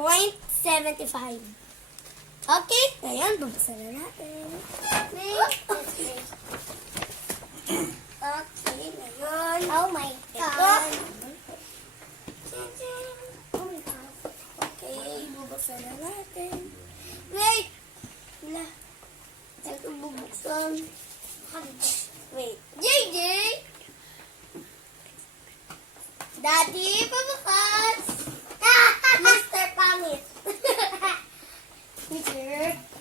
1, 799.75. Okay, ngayon, bubuksan na natin. Okay, ngayon. Oh my Ito. God. Okay, bubuksan na natin. Wait! Wala. Ito bubuksan. Wait. JJ! Daddy, pabukas! Mr. Pangit.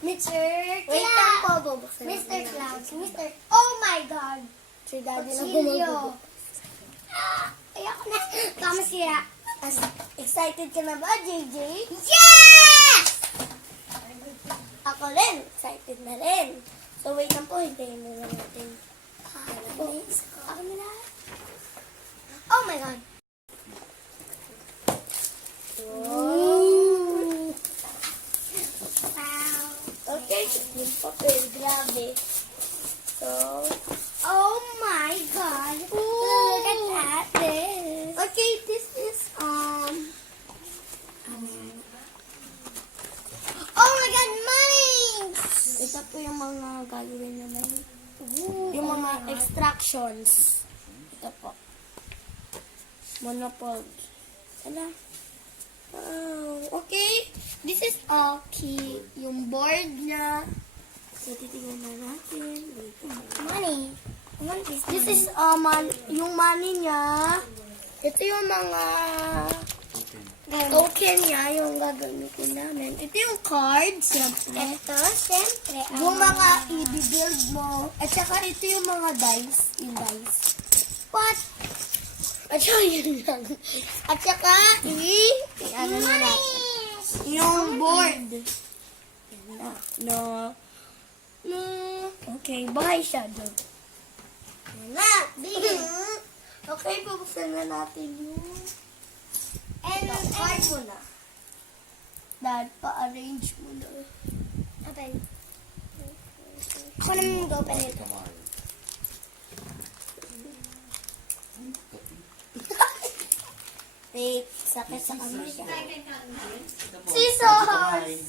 Mr. Wait Cloud. lang po, bubuksan. Mr. Cloud. Oh my God. Si Daddy na Rodillo. Ayoko na. Tama siya. Excited ka na ba, JJ? Yes! Ako rin. Excited na rin. So, wait lang po. Hintayin muna natin. Ako na lahat. Oh my God. Wow. Wow. Okay. Yung papel. Grabe. So, Oh my God. look at this. Okay, this is, Oh my God, money! ito po yung mga gagawin naman. Yung mga extractions. Ito po. Monopoly. Ala. Okay. This is key. Yung board niya. So, titignan na natin. Wait. Money. What is This is yung money niya. Ito yung mga token niya, yung gagamitin namin. Ito yung cards, siyempre. Ito, siyempre. Yung mga i-build mo. At saka ito yung mga dice. Yung dice. What? At saka yun lang. At saka ano na natin. Yung board. Yan na. No. Okay, bye siya doon. Yan na. Bigay. Okay, bubuksan na natin yung card mo na. Dad, pa-arrange mo na. Open. Ako naman mag-open ito. Wait, sakit sa kamay siya. Scissors!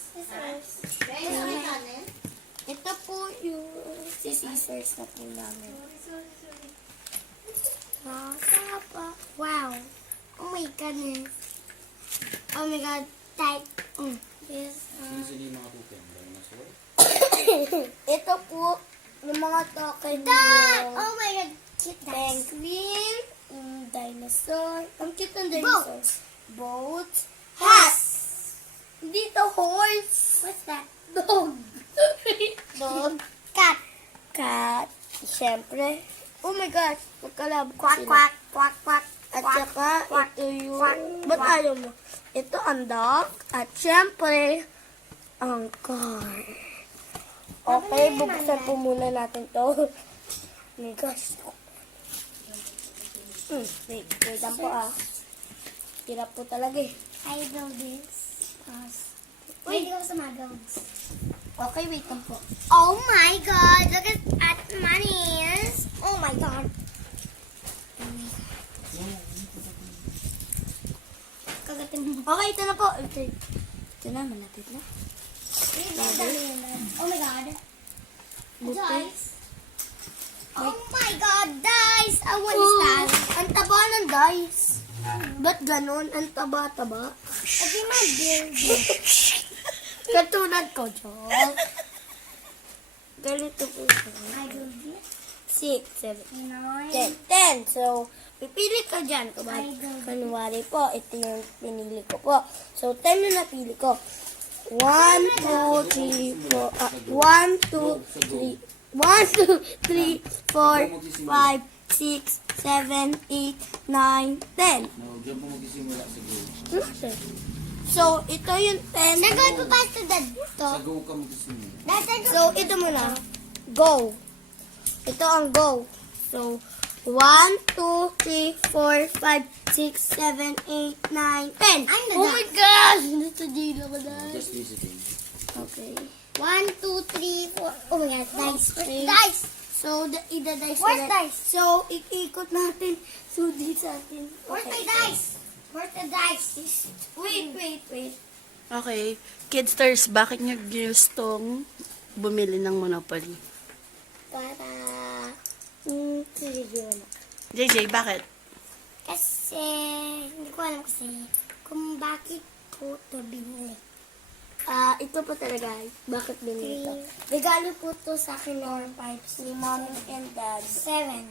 Ito po yung scissors na po namin. Wow. Oh my goodness. Oh my God. Tight. This, Ito po yung mga token Dad! mo. Oh my God. Cute dice. Penguin, dinosaur. Ang cute ng dinosaur. Boat. Hat. Dito, horse. What's that? Dog. Dog. Cat. Cat. Siyempre. Oh my gosh. Magkalab. Quack, quack, quack, quack. At Quack, saka, quack, ito yung... quack, Ba't quack. ayaw mo? Ito ang dog. At siyempre, ang car. Okay, bubuksan po muna natin to. Oh my gosh. Wait lang po Hirap po talaga eh. I do this. Wait, go sa magos. Okay, wait lang po. Oh my God. Look at money. Oh my God. Kagatin mo. Okay, ito na po. Okay. Ito na, malapit na. Oh my God. Buti. Dice. Oh my God, dice! What is that? Ang taba ng dice. Ba't ganun? Ang taba-taba. Okay, my build. Katulad ko, Jok. Ganito po siya. I build this. 6, 7, 9. 10. So, pipili ka dyan. I do. Kunwari po, ito yung pinili ko po. So, 10 yung napili ko. 1, 2, 3, 4. 1, 2, 3. 1, 2, 3, 4, 5, 6, 7, 8, 9, 10. Diyan po magsisimula sa go. So, ito yung 10. Nagay pa pa sa dito. Sa go ka magsisimula. So, ito muna. Go. Ito ang go. So, 1, 2, 3, 4, 5, 6, 7, 8, 9, 10. I'm the Oh dust. my gosh! Nasa dilo ko na. Just visiting. Okay. 1, 2, 3, 4. Oh my God, dice. Three. Dice. So, ida-dice Where's na. dice? So, ikikot natin. So, di sa atin. Where's my dice? Where's the dice? Wait. Okay. Kidsters, bakit nyo gustong bumili ng Monopoly? Para, sige na. JJ, bakit? Kasi, hindi ko alam kasi kung bakit ko ito binili. Ito po talaga. Bakit binili ito? Regalo po to sa akin ng pipes ni mommy and dad. 7.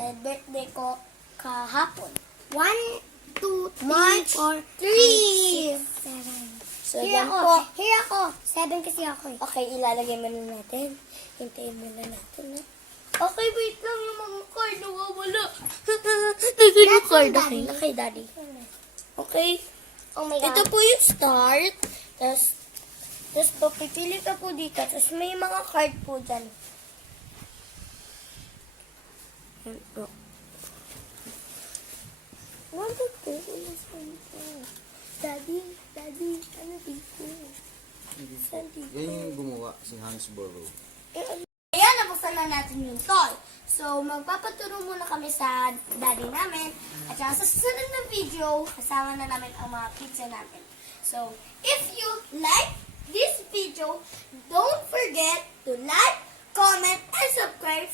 Dahil birthday ko kahapon. 1, 2, 3, March 4, 3. 7. So, Here yan ako. po. Here ako. 7 kasi ako eh. Okay, ilalagay muna natin. Hintayin muna natin na. Okay, wait lang yung mga card. Nawawala. Nasaan yung card? Okay, okay, daddy. Okay. Oh my God. Ito po yung start. Tapos po, pipili ka po dito. Tapos may mga card po dyan. Yan po. 1, 2, 3, Daddy, ano dito? Saan dito? Yan yung gumawa, si Hans Borrow. Ayan, nabuksan na natin yung toy. So, magpapaturo muna kami sa daddy namin. At saka sa susunod na video, kasama na namin ang mga pizza namin. So, if you like this video, don't forget to like, comment, and subscribe